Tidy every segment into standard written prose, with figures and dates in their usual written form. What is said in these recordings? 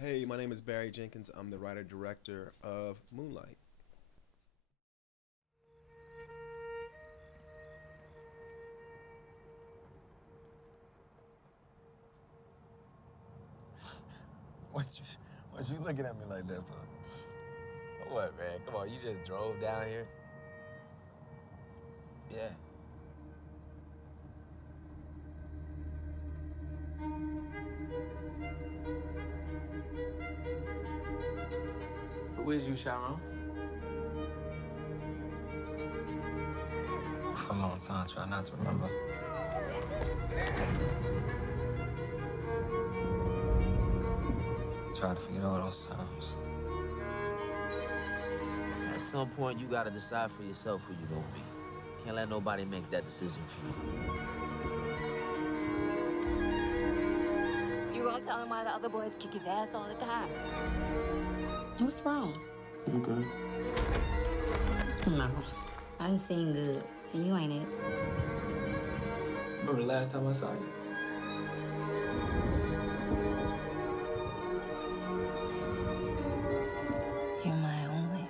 Hey, my name is Barry Jenkins. I'm the writer-director of Moonlight. What you, what you looking at me like that for? What, man? Come on, you just drove down here? Yeah. Who is you, Sharon? For a long time, try not to remember. Try to forget all those times. At some point, you gotta decide for yourself who you're gonna be. Can't let nobody make that decision for you. You gonna tell him why the other boys kick his ass all the time? What's wrong? I'm good. No, I done seen good, and you ain't it. Remember the last time I saw you? You're my only,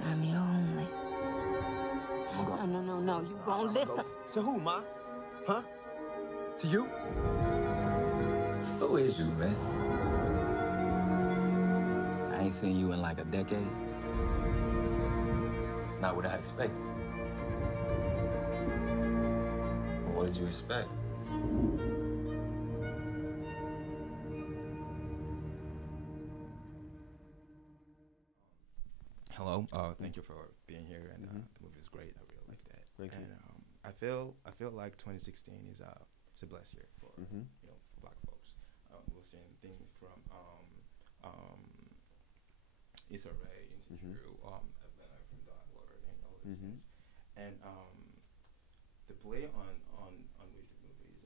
and I'm your only. I'm gonna go. No, you gonna listen. To who, Ma? Huh? To you? Who is you, man? I ain't seen you in like a decade. It's not what I expected. Well, what did you expect? Hello. Thank you for being here, and the movie is great. I really like that. Thank you. And I feel like 2016 is it's a blessed year for for Black folks. We're seeing things from Issa Rae, Insecure, Atlanta from Dot Word, and all those things. And the play on which the movie is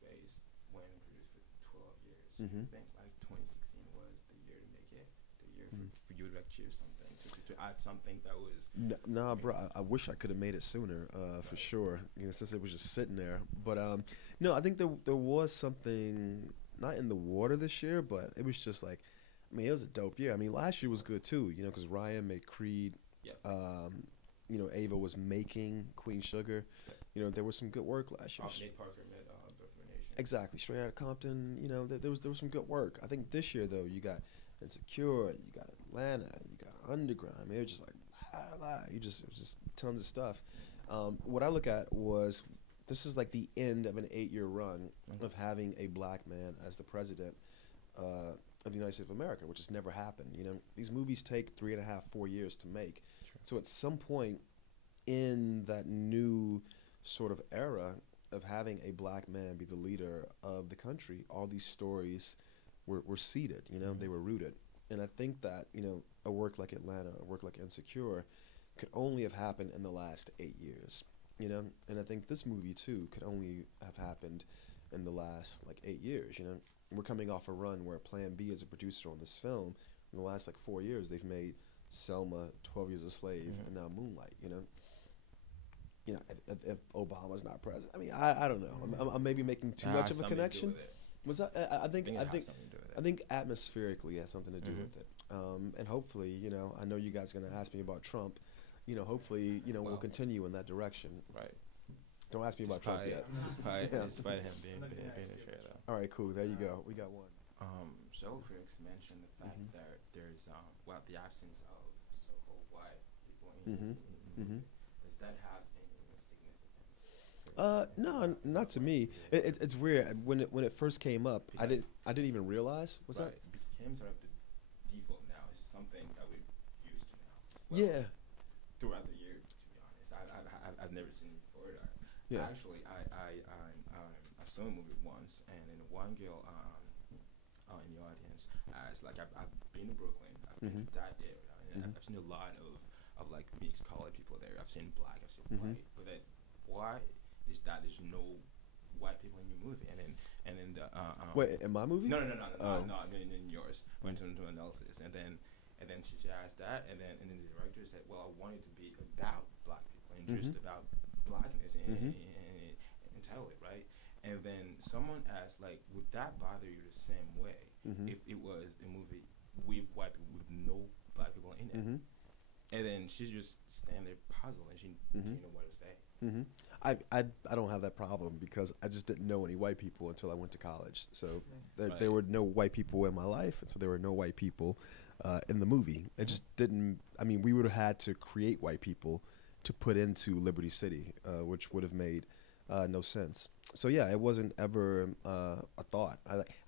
based when produced for 12 years. I think like 2016 was the year to make it, the year for you to achieve something, to add something that was. Nah, bro. I wish I could have made it sooner, for sure. Since it was just sitting there. But no, I think there was something not in the water this year, but it was just like, I mean, it was a dope year. I mean, last year was good too. Because Ryan made Creed. Yep. Ava was making Queen Sugar. There was some good work last year. Nate Parker met Birth of a Nation. Exactly, Straight Outta Compton. There was some good work. I think this year though, you got Insecure, you got Atlanta, you got Underground. I mean, it was just like it was just tons of stuff. What I look at was this is like the end of an 8-year run of having a black man as the president of the United States of America, which has never happened. These movies take 3.5, 4 years to make. Sure. So at some point in that new sort of era of having a black man be the leader of the country, all these stories were seeded, they were rooted. And I think that, a work like Atlanta, a work like Insecure, could only have happened in the last 8 years, And I think this movie, too, could only have happened in the last, 8 years, We're coming off a run where Plan B is a producer on this film. In the last, 4 years, they've made Selma, 12 Years a Slave, and now Moonlight, if Obama's not president. I mean, I don't know. I'm maybe making too much of a connection. Was that? I think atmospherically it has something to do with it. And hopefully, I know you guys are gonna ask me about Trump. Hopefully, we'll continue in that direction. Right. Don't ask me about Trump yet. Despite him being a traitor. All right, cool. There you go. We got one. Several critics mentioned the fact that there's the absence of so-called white people in the movie. Does that have any significance? No, not to me. It's weird. When it first came up, I didn't even realize. What's that? It became sort of the default now. It's just something that we're used to now. Yeah. Throughout the year, to be honest, I've never seen it before. Yeah. Actually, I saw a movie once, and then one girl in the audience asked, like, I've been to Brooklyn, I've been to that area, and I've seen a lot of like mixed colored people there. I've seen black, I've seen white, but then why is that there's no white people in your movie? And then the wait, in my movie? No, in yours. Went to analysis, and then she asked that, and then the director said, well, I want it to be about black people and just about blackness and tell it, right? And then someone asked, like, would that bother you the same way Mm-hmm. if it was a movie with white people with no black people in it? Mm-hmm. And then she's just standing there puzzled, and she didn't know what to say. Mm-hmm. I don't have that problem because I just didn't know any white people until I went to college. So there were no white people in my life, and so there were no white people in the movie. It just didn't. I mean, we would have had to create white people to put into Liberty City, which would have made no sense. So yeah, it wasn't ever a thought.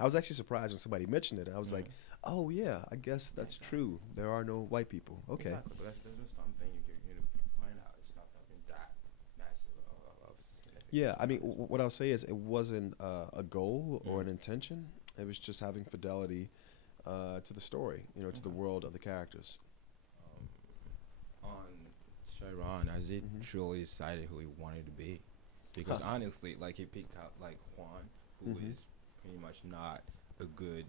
I was actually surprised when somebody mentioned it. I was like, oh yeah, I guess that's true. There are no white people. Okay. Exactly, but that's just something you point out. It's not something that massive of significance. Yeah, I mean, what I'll say is it wasn't a goal or an intention. It was just having fidelity to the story, to the world of the characters. On Chiron, has he truly decided who he wanted to be? Because honestly, like, he picked out like Juan, who is pretty much not a good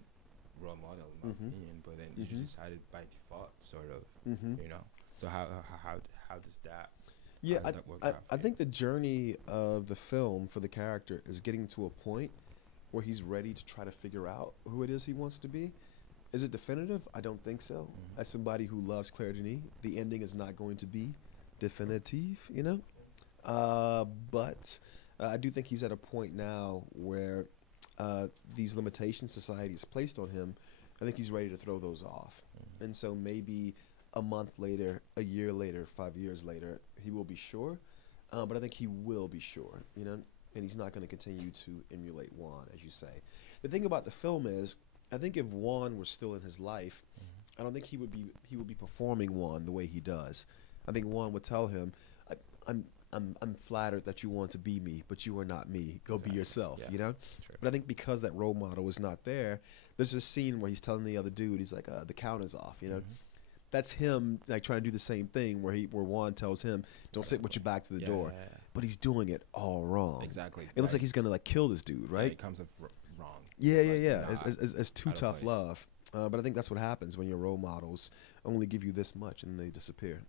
role model in my opinion, but then you just decided by default, sort of, So how does that? Yeah, how does that work out for I you? think the journey of the film for the character is getting to a point where he's ready to try to figure out who it is he wants to be. Is it definitive? I don't think so. As somebody who loves Claire Denis, the ending is not going to be definitive, but I do think he's at a point now where these limitations society has placed on him, I think he's ready to throw those off. And so maybe a month later, a year later, 5 years later, he will be sure. But I think he will be sure, and he's not going to continue to emulate Juan, as you say. The thing about the film is, I think if Juan were still in his life, I don't think he would be performing Juan the way he does. I think Juan would tell him, I'm flattered that you want to be me, but you are not me. Go be yourself, True. But I think because that role model is not there, there's this scene where he's telling the other dude, he's like, the count is off, That's him like trying to do the same thing where Juan tells him, don't sit with your back to the door. But he's doing it all wrong. Exactly. It looks like he's gonna like kill this dude, right? It comes off wrong. Yeah, It's like, It's too out of tough place. love. But I think that's what happens when your role models only give you this much and they disappear.